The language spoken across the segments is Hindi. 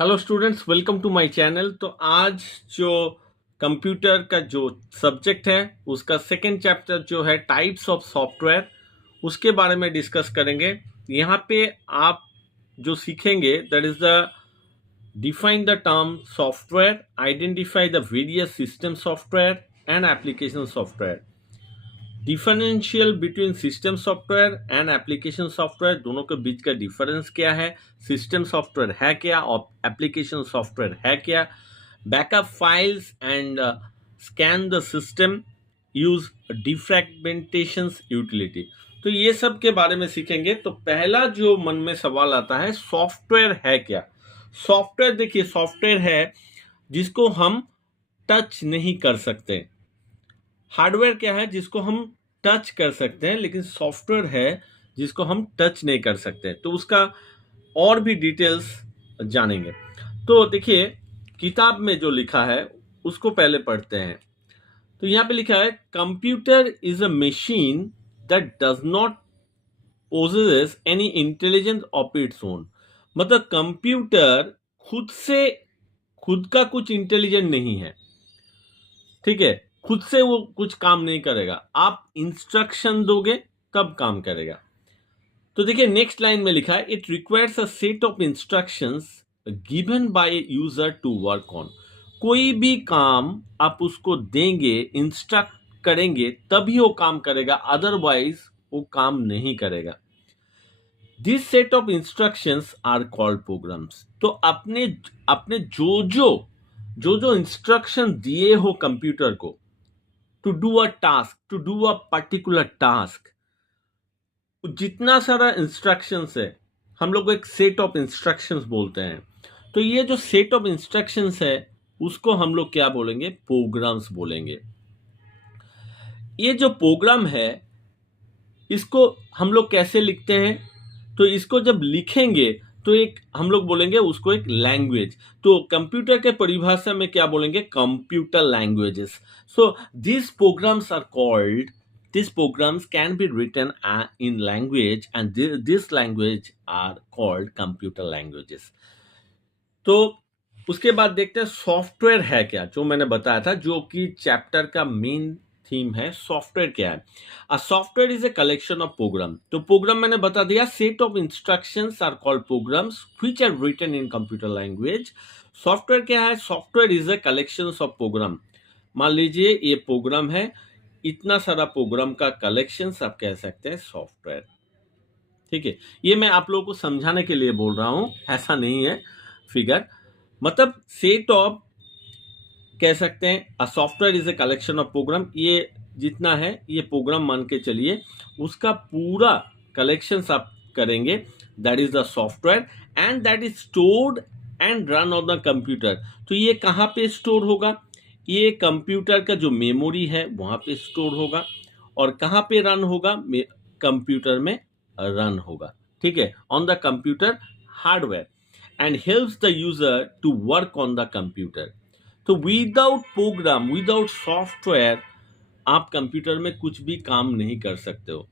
Hello students, welcome to my channel. तो आज जो कंप्यूटर का जो सब्जेक्ट है उसका सेकंड चैप्टर जो है टाइप्स ऑफ सॉफ्टवेयर, उसके बारे में डिस्कस करेंगे। यहाँ पे आप जो सीखेंगे that is the define the term software, identify the various system software and application software, differential between system software and application software, दोनों के बीच का डिफरेंस क्या है, सिस्टम सॉफ्टवेयर है क्या और एप्लीकेशन सॉफ्टवेयर है क्या, backup files and scan the system, use defragmentation utility. तो ये सब के बारे में सीखेंगे। तो पहला जो मन में सवाल आता है, सॉफ्टवेयर है क्या। सॉफ्टवेयर देखिए, सॉफ्टवेयर है जिसको हम टच नहीं कर सकते। हार्डवेयर क्या है जिसको हम टच कर सकते हैं, लेकिन सॉफ्टवेयर है जिसको हम टच नहीं कर सकते। तो उसका और भी डिटेल्स जानेंगे। तो देखिए, किताब में जो लिखा है उसको पहले पढ़ते हैं। तो यहाँ पे लिखा है, computer is a machine that does not possess any intelligence of its own. मतलब कंप्यूटर खुद का कुछ इंटेलिजेंट नहीं है, ठीक है। खुद से वो कुछ काम नहीं करेगा, आप इंस्ट्रक्शन दोगे तब काम करेगा। तो देखिए नेक्स्ट लाइन में लिखा है, it requires a set of instructions given by user to work on. कोई भी काम आप उसको देंगे, इंस्ट्रक्ट करेंगे तभी वो काम करेगा, अदरवाइज वो काम नहीं करेगा। This set of instructions are called programs. तो अपने अपने जो इंस्ट्रक्शन दिए हो कंप्यूटर को to do a task, to do a particular task, जितना सारा इंस्ट्रक्शंस है हम लोग एक सेट ऑफ इंस्ट्रक्शंस बोलते हैं। तो ये जो सेट ऑफ इंस्ट्रक्शंस है उसको हम लोग क्या बोलेंगे, प्रोग्राम्स बोलेंगे। ये जो प्रोग्राम है इसको हम लोग कैसे लिखते हैं, तो इसको जब लिखेंगे तो एक हम लोग बोलेंगे उसको एक लैंग्वेज। तो कंप्यूटर के परिभाषा में क्या बोलेंगे, computer languages. So these programs can be written in language, and this language are called computer languages. तो उसके बाद देखते हैं सॉफ्टवेयर है क्या, जो मैंने बताया था, जो कि चैप्टर का मेन थीम है। सॉफ्टवेयर क्या है? A software is a collection of program. तो प्रोग्राम मैंने बता दिया, set of instructions are called programs which are written in computer language. Software क्या है? Software is a collection of program. मान लीजिए ये प्रोग्राम है, इतना सारा प्रोग्राम का कलेक्शन आप कह सकते हैं सॉफ्टवेयर, ठीक है। ये मैं आप लोगों को समझाने के लिए बोल रहा हूं, ऐसा नहीं है फिगर। मतलब सेट ऑफ कह सकते हैं, a software is a collection of program. ये जितना है ये प्रोग्राम मान के चलिए, उसका पूरा कलेक्शन आप करेंगे, that is the software, and that is stored and run on the computer. तो ये कहाँ पे स्टोर होगा? ये कंप्यूटर का जो मेमोरी है वहां पे स्टोर होगा। और कहाँ पे रन होगा? कंप्यूटर में रन होगा, ठीक है, on the computer hardware, and helps the user to work on the computer. तो विदाउट प्रोग्राम, विदाउट सॉफ्टवेयर आप कंप्यूटर में कुछ भी काम नहीं कर सकते हो।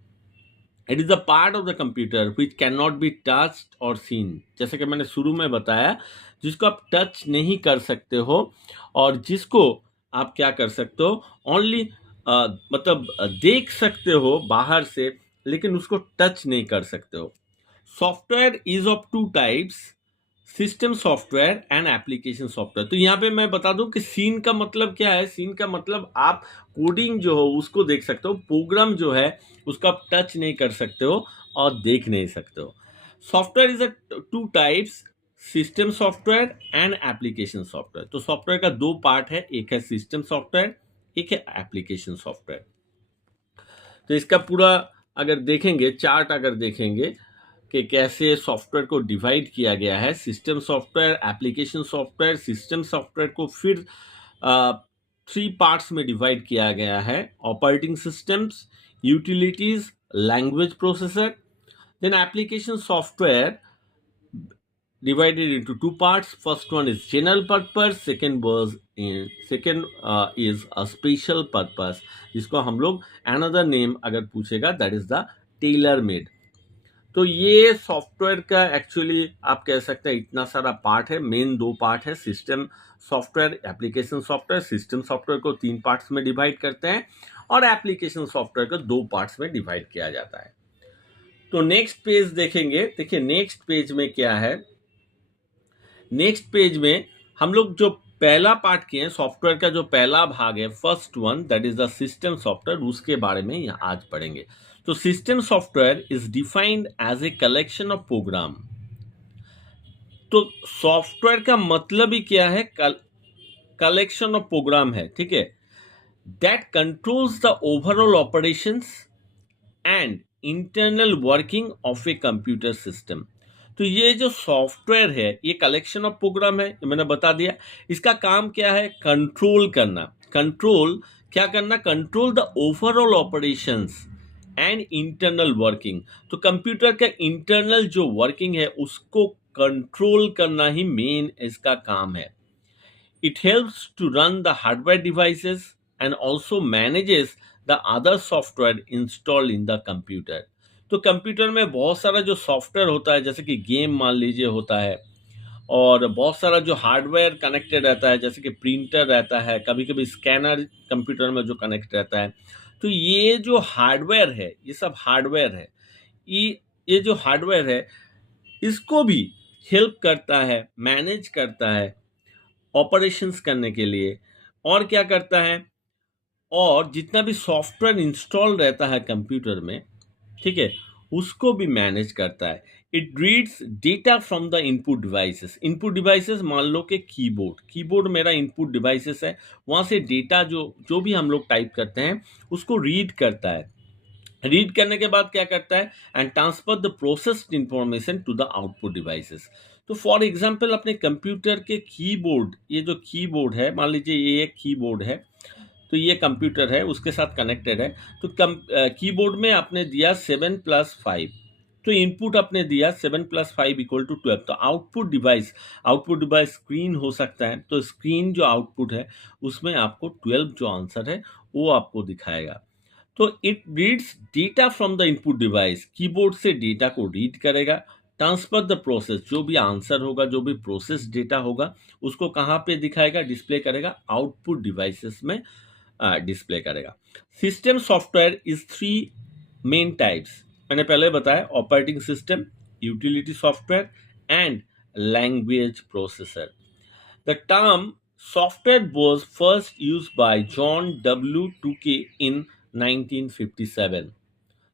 It is a part of the computer which can not be touched और सीन। जैसे कि मैंने शुरू में बताया, जिसको आप टच नहीं कर सकते हो और जिसको आप क्या कर सकते हो, ओनली मतलब देख सकते हो बाहर से, लेकिन उसको टच नहीं कर सकते हो। Software is of two types, system software and application software. तो यहाँ पे मैं बता दूं कि सीन का मतलब क्या है। सीन का मतलब आप कोडिंग जो हो उसको देख सकते हो, प्रोग्राम जो है उसको आप टच नहीं कर सकते हो और देख नहीं सकते हो। Software is a two types, system software and application software. तो सॉफ्टवेयर का दो पार्ट है, एक है सिस्टम सॉफ्टवेयर, एक है एप्लीकेशन सॉफ्टवेयर। तो इसका पूरा अगर देखेंगे, चार्ट अगर देखेंगे कि कैसे सॉफ्टवेयर को डिवाइड किया गया है, system software, application software. System software को फिर थ्री पार्ट्स में डिवाइड किया गया है, operating systems, utilities, language processor. Then application software divided into two parts. First one is general purpose, second is a special purpose, जिसको हम लोग another name अगर पूछेगा that is the tailor made। तो ये सॉफ्टवेयर का एक्चुअली आप कह सकते हैं इतना सारा पार्ट है, मेन 2 पार्ट है, system software, application software. System software को 3 पार्ट्स में डिवाइड करते हैं और एप्लीकेशन सॉफ्टवेयर को 2 पार्ट्स में डिवाइड किया जाता है। तो नेक्स्ट पेज देखेंगे, देखिए नेक्स्ट पेज में क्या है। नेक्स्ट पेज में हम लोग जो पहला पार्ट किए हैं, सॉफ्टवेयर का जो पहला भाग है, first one, that is the system software, उसके बारे में यहाँ आज पढ़ेंगे। तो system software is defined as a collection of program. तो सॉफ्टवेयर का मतलब ही क्या है? कलेक्शन ऑफ प्रोग्राम है, ठीक है, that controls the overall operations and internal working of a computer system. तो ये जो सॉफ्टवेयर है, ये कलेक्शन ऑफ प्रोग्राम है, मैंने बता दिया। इसका काम क्या है? कंट्रोल करना। कंट्रोल क्या करना? Control the overall operations and internal working. तो कंप्यूटर का इंटरनल जो वर्किंग है उसको कंट्रोल करना ही मेन इसका काम है। It helps to run the hardware devices and also manages the other software installed in the computer. तो कंप्यूटर में बहुत सारा जो सॉफ्टवेयर होता है, जैसे कि गेम मान लीजिए होता है, और बहुत सारा जो हार्डवेयर कनेक्टेड रहता है, जैसे कि प्रिंटर रहता है, कभी कभी स्कैनर कंप्यूटर में जो कनेक्ट रहता है। तो ये जो हार्डवेयर है, ये सब हार्डवेयर है, ये जो हार्डवेयर है इसको भी हेल्प करता है, मैनेज करता है ऑपरेशंस करने के लिए। और क्या करता है? और जितना भी सॉफ्टवेयर इंस्टॉल रहता है कंप्यूटर में, ठीक है, उसको भी मैनेज करता है। It reads data from the input devices. Input devices मान लो कि कीबोर्ड मेरा इनपुट डिवाइसेस है, वहां से डेटा जो भी हम लोग टाइप करते हैं उसको रीड करता है। रीड करने के बाद क्या करता है? And transfer the processed information to the output devices. तो फॉर एग्जांपल अपने कंप्यूटर के कीबोर्ड, ये जो कीबोर्ड है, मान लीजिए ये एक कीबोर्ड है, तो ये कंप्यूटर है, उसके साथ कनेक्टेड है। तो कीबोर्ड में आपने दिया 7+5, तो इनपुट आपने दिया 7+5 = 12। तो आउटपुट डिवाइस स्क्रीन हो सकता है, तो स्क्रीन जो आउटपुट है उसमें आपको 12 जो आंसर है वो आपको दिखाएगा। तो it reads data from the input device, keyboard से डेटा को रीड करेगा, ट्रांसफर द प्रोसेस, जो भी आंसर होगा, जो भी प्रोसेस डेटा होगा, उसको कहाँ पे दिखाएगा? डिस्प्ले करेगा, आउटपुट डिवाइसेस में डिस्प्ले करेगा। System software is 3 main types. मैंने पहले बताया, operating system, utility software and language processor. The term software was first used by John W. Tukey in 1957।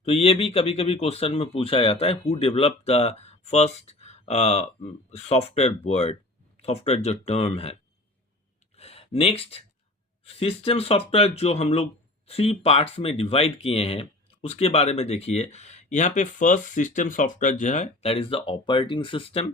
तो ये भी कभी कभी क्वेश्चन में पूछा जाता है, who develop the first software जो टर्म है। नेक्स्ट, सिस्टम सॉफ्टवेयर जो हम लोग 3 पार्ट्स में डिवाइड किए हैं उसके बारे में देखिए। यहाँ पे फर्स्ट सिस्टम सॉफ्टवेयर जो है, that is the operating system.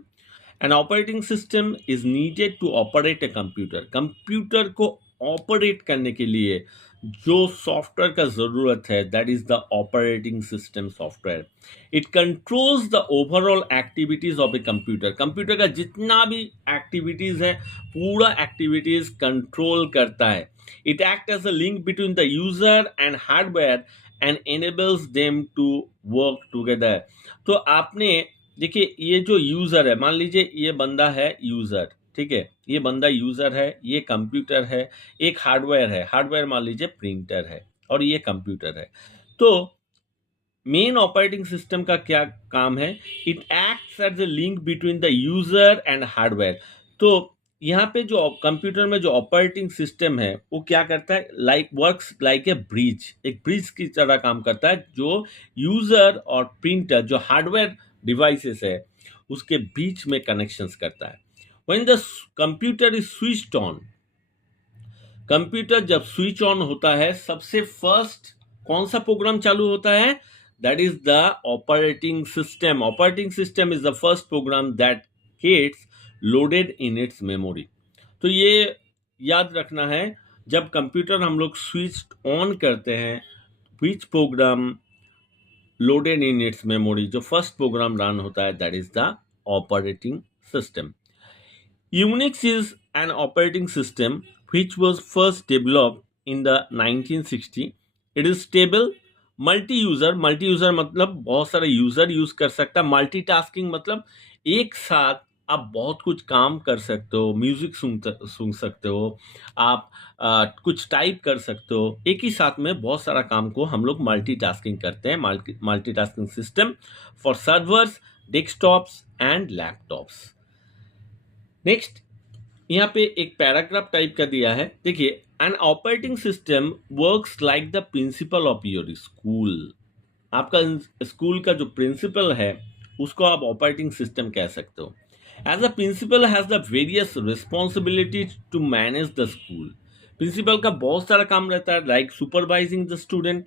An operating system is needed to operate a computer। Computer को ऑपरेट करने के लिए जो सॉफ्टवेयर का जरूरत है, that is the operating system software. It controls the overall activities of a computer. Computer का जितना भी एक्टिविटीज है, पूरा एक्टिविटीज कंट्रोल करता है। It act as a link between the user and hardware and enables them to work together. तो आपने देखिए, ये जो यूजर है, मान लीजिए ये बंदा है यूजर, ठीक है, ये बंदा यूजर है, ये कंप्यूटर है, एक हार्डवेयर है, हार्डवेयर मान लीजिए प्रिंटर है, और ये कंप्यूटर है। तो मेन ऑपरेटिंग सिस्टम का क्या काम है? It acts as a link between the user and hardware. तो यहाँ पे जो कंप्यूटर में जो ऑपरेटिंग सिस्टम है वो क्या करता है? वर्क्स लाइक ए ब्रिज, एक ब्रिज की तरह काम करता है, जो यूजर और प्रिंटर, जो हार्डवेयर डिवाइसेस है, उसके बीच में कनेक्शंस करता है। When the computer is switched on, computer जब स्विच ऑन होता है, सबसे फर्स्ट कौन सा प्रोग्राम चालू होता है? That is the operating system. Operating system is the first program that gets loaded in its memory. तो ये याद रखना है, जब कंप्यूटर हम लोग स्विच ऑन करते हैं, विच programme loaded in its memory, जो फर्स्ट प्रोग्राम रन होता है, that is the operating system. Unix is an operating system which was first developed in the 1960s. It is stable, multi user मतलब बहुत सारे यूजर यूज कर सकता है। मल्टीटास्किंग मतलब एक साथ आप बहुत कुछ काम कर सकते हो, म्यूजिक सुन सकते हो, आप कुछ टाइप कर सकते हो, एक ही साथ में बहुत सारा काम को हम लोग मल्टीटास्किंग करते हैं। Multitasking system for servers, desktops and laptops. Next, यहाँ पे एक पैराग्राफ टाइप का दिया है, देखिए, an operating system works like the principle of your school. आपका स्कूल का जो प्रिंसिपल है उसको आप ऑपरेटिंग सिस्टम कह सकते हो। As a principal has the various responsibility to manage the school. Principal का बहुत सारा काम रहता है, like supervising the student,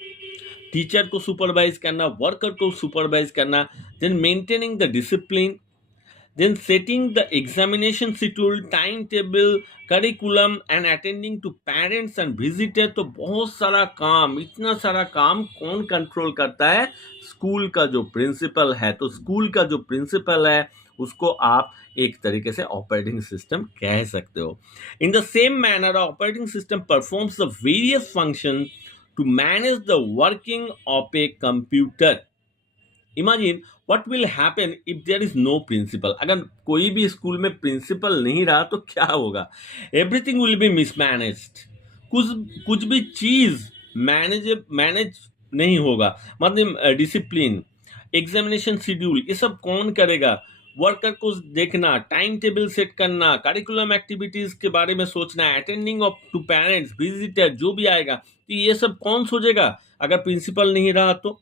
teacher को सुपरवाइज करना, वर्कर को सुपरवाइज करना, then maintaining the discipline, then setting the examination schedule, timetable, curriculum and attending to parents and visitors। तो बहुत सारा काम, इतना सारा काम कौन कंट्रोल करता है? स्कूल का जो प्रिंसिपल है। तो स्कूल का जो प्रिंसिपल है उसको आप एक तरीके से ऑपरेटिंग सिस्टम कह सकते हो। In the same manner operating system performs the various function to manage the working of a computer. Imagine what will happen if there is no principal. अगर कोई भी स्कूल में प्रिंसिपल नहीं रहा तो क्या होगा? Everything will be mismanaged. कुछ भी चीज मैनेज नहीं होगा। मतलब डिसिप्लिन, एग्जामिनेशन शेड्यूल, ये सब कौन करेगा? वर्कर को देखना, टाइम टेबल सेट करना, करिकुलम एक्टिविटीज के बारे में सोचना, attending of to parents, visitor जो भी आएगा, तो ये सब कौन सोचेगा अगर प्रिंसिपल नहीं रहा तो?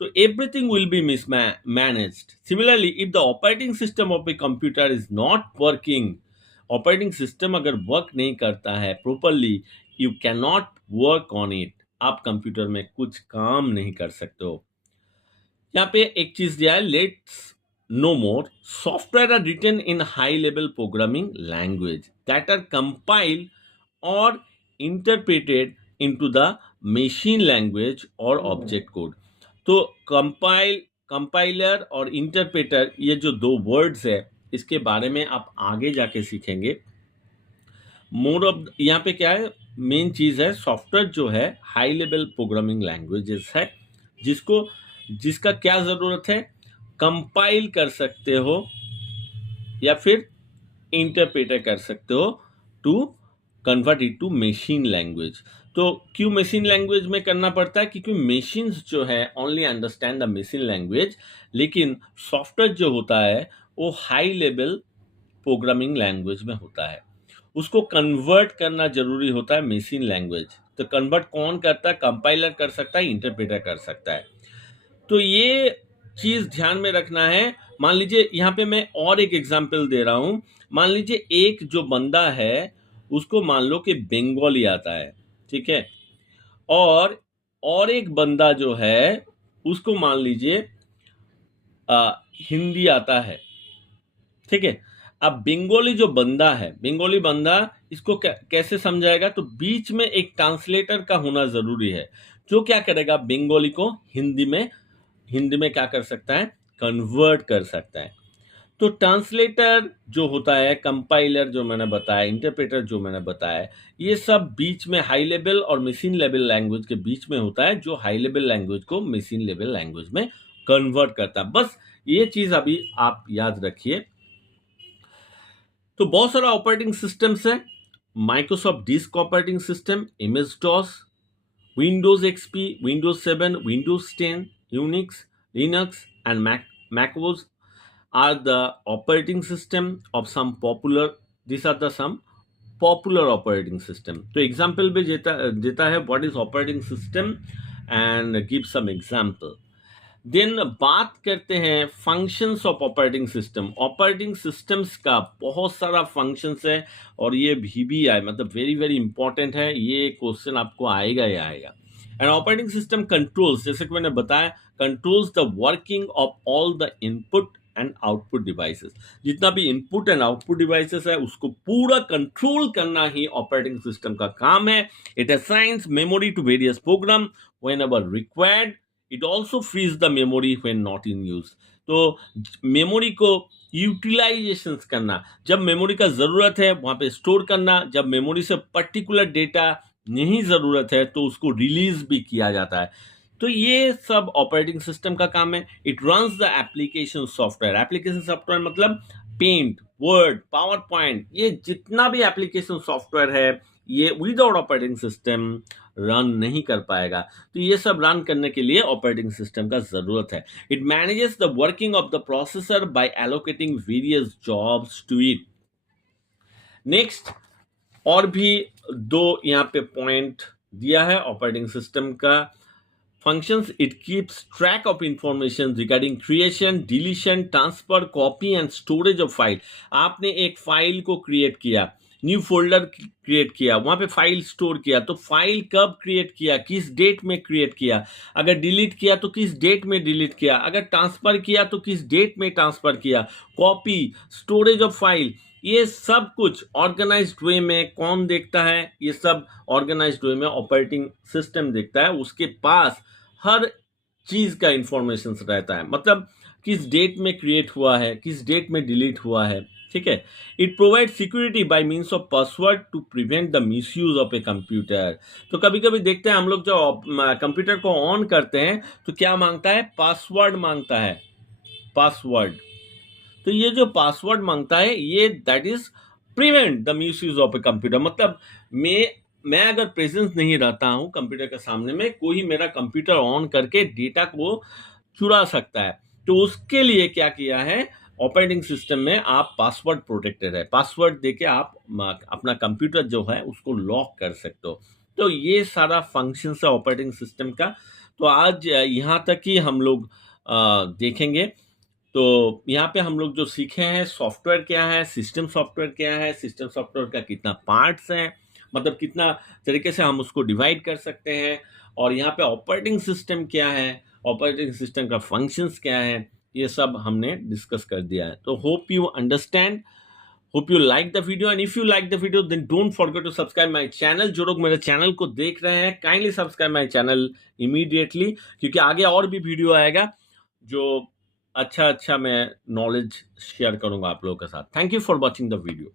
So everything will be mismanaged. Similarly, if the operating system of a computer is not working, operating system अगर work नहीं करता है properly, you cannot work on it. आप कंप्यूटर में कुछ काम नहीं कर सकते हो। यहाँ पे एक चीज दिया है, let's know more. Software are written in high level programming language that are compiled और interpreted into the machine language और ऑब्जेक्ट कोड। तो कंपाइलर और इंटरप्रेटर, ये जो दो वर्ड्स है, इसके बारे में आप आगे जाके सीखेंगे। मोर ऑफ यहाँ पे क्या है, मेन चीज है, सॉफ्टवेयर जो है हाई लेवल प्रोग्रामिंग लैंग्वेजेस है, जिसका क्या जरूरत है? कंपाइल कर सकते हो या फिर इंटरप्रेटर कर सकते हो to convert it to machine language. तो क्यों मशीन लैंग्वेज में करना पड़ता है? क्योंकि मशीन्स जो है only understand the machine language, लेकिन सॉफ्टवेयर जो होता है वो हाई लेवल प्रोग्रामिंग लैंग्वेज में होता है, उसको कन्वर्ट करना जरूरी होता है मशीन लैंग्वेज। तो कन्वर्ट कौन करता है? कंपाइलर कर सकता है, इंटरप्रेटर कर सकता है। तो ये चीज ध्यान में रखना है। मान लीजिए यहाँ पे मैं और एक एग्जांपल दे रहा हूं। मान लीजिए एक जो बंदा है उसको मान लो कि बंगाली आता है, ठीक है, और एक बंदा जो है उसको मान लीजिए हिंदी आता है, ठीक है। अब बंगाली जो बंदा है, बंगाली बंदा इसको कैसे समझाएगा? तो बीच में एक ट्रांसलेटर का होना जरूरी है, जो क्या करेगा? बंगाली को हिंदी में क्या कर सकता है? कन्वर्ट कर सकता है। तो ट्रांसलेटर जो होता है, कंपाइलर जो मैंने बताया, इंटरप्रेटर जो मैंने बताया, ये सब बीच में हाई लेवल और मशीन लेवल लैंग्वेज के बीच में होता है, जो हाई लेवल लैंग्वेज को मशीन लेवल लैंग्वेज में कन्वर्ट करता है। बस ये चीज अभी आप याद रखिए। तो बहुत सारा ऑपरेटिंग सिस्टम्स है। Microsoft disk operating system, MS DOS, Windows XP, Windows 7, Windows 10, Unix, Linux and macOS are the operating system of some popular, these are the some popular operating system। तो एग्जाम्पल भी देता है what is operating system and give some example। Then बात करते हैं functions of operating system. Operating systems का बहुत सारा फंक्शंस है और ये भी आए, मतलब वेरी वेरी इंपॉर्टेंट है, ये क्वेश्चन आपको आएगा ही आएगा। एंड ऑपरेटिंग सिस्टम कंट्रोल्स, जैसे कि मैंने बताया, controls the working of all the input and output devices. जितना भी इनपुट एंड आउटपुट डिवाइसेस है उसको पूरा कंट्रोल करना ही ऑपरेटिंग सिस्टम का काम है। It assigns memory to various program whenever required. It also frees the memory when not in use. तो मेमोरी को यूटिलाइजेशन करना, जब मेमोरी का जरूरत है वहां पे स्टोर करना, जब मेमोरी से पर्टिकुलर डेटा नहीं जरूरत है तो उसको रिलीज भी किया जाता है। तो ये सब ऑपरेटिंग सिस्टम का काम है। It runs the application software. Application software मतलब पेंट, वर्ड, पावर पॉइंट, ये जितना भी एप्लीकेशन सॉफ्टवेयर है, ये विदाउट ऑपरेटिंग सिस्टम रन नहीं कर पाएगा। तो ये सब रन करने के लिए ऑपरेटिंग सिस्टम का जरूरत है। It manages the working of the processor by allocating various jobs to it. Next, और भी दो यहाँ पे पॉइंट दिया है ऑपरेटिंग सिस्टम का। functions, it keeps track of information regarding creation, deletion, transfer, copy and storage of file। आपने एक फाइल को क्रिएट किया, न्यू फोल्डर क्रिएट किया, वहां पे फाइल स्टोर किया, तो फाइल कब क्रिएट किया, किस डेट में क्रिएट किया, अगर डिलीट किया तो किस डेट में डिलीट किया, अगर ट्रांसफर किया तो किस डेट में ट्रांसफर किया, कॉपी, स्टोरेज ऑफ फाइल, ये सब कुछ ऑर्गेनाइज्ड वे में कौन देखता है? ये सब ऑर्गेनाइज्ड वे में ऑपरेटिंग सिस्टम देखता है। उसके पास हर चीज का इंफॉर्मेशन रहता है, मतलब किस डेट में क्रिएट हुआ है, किस डेट में डिलीट हुआ है, ठीक है। It provide security by means of password to prevent the misuse of a computer. तो कभी कभी देखते हैं हम लोग, जो कंप्यूटर को ऑन करते हैं तो क्या मांगता है? पासवर्ड मांगता है, पासवर्ड। तो ये जो पासवर्ड मांगता है, ये that is prevent the misuse of a computer. मतलब मैं अगर प्रेजेंस नहीं रहता हूं कंप्यूटर के सामने में, कोई मेरा कंप्यूटर ऑन करके डेटा को चुरा सकता है। तो उसके लिए क्या किया है ऑपरेटिंग सिस्टम में, आप पासवर्ड प्रोटेक्टेड है, पासवर्ड देके आप अपना कंप्यूटर जो है उसको लॉक कर सकते हो। तो ये सारा फंक्शन है ऑपरेटिंग सिस्टम का। तो आज यहाँ तक ही हम लोग देखेंगे। तो यहाँ पे हम लोग जो सीखे हैं, सॉफ्टवेयर क्या है, सिस्टम सॉफ्टवेयर क्या है, सिस्टम सॉफ्टवेयर का कितना पार्ट्स हैं, मतलब कितना तरीके से हम उसको डिवाइड कर सकते हैं, और यहाँ पे ऑपरेटिंग सिस्टम क्या है, ऑपरेटिंग सिस्टम का फंक्शंस क्या है, ये सब हमने डिस्कस कर दिया है। तो hope you understand, hope you like the video, and if you like the video then don't forget to subscribe my channel. जो लोग मेरे चैनल को देख रहे हैं, kindly subscribe my channel immediately, क्योंकि आगे और भी वीडियो आएगा जो अच्छा अच्छा मैं नॉलेज शेयर करूंगा आप लोगों के साथ। Thank you for watching the video.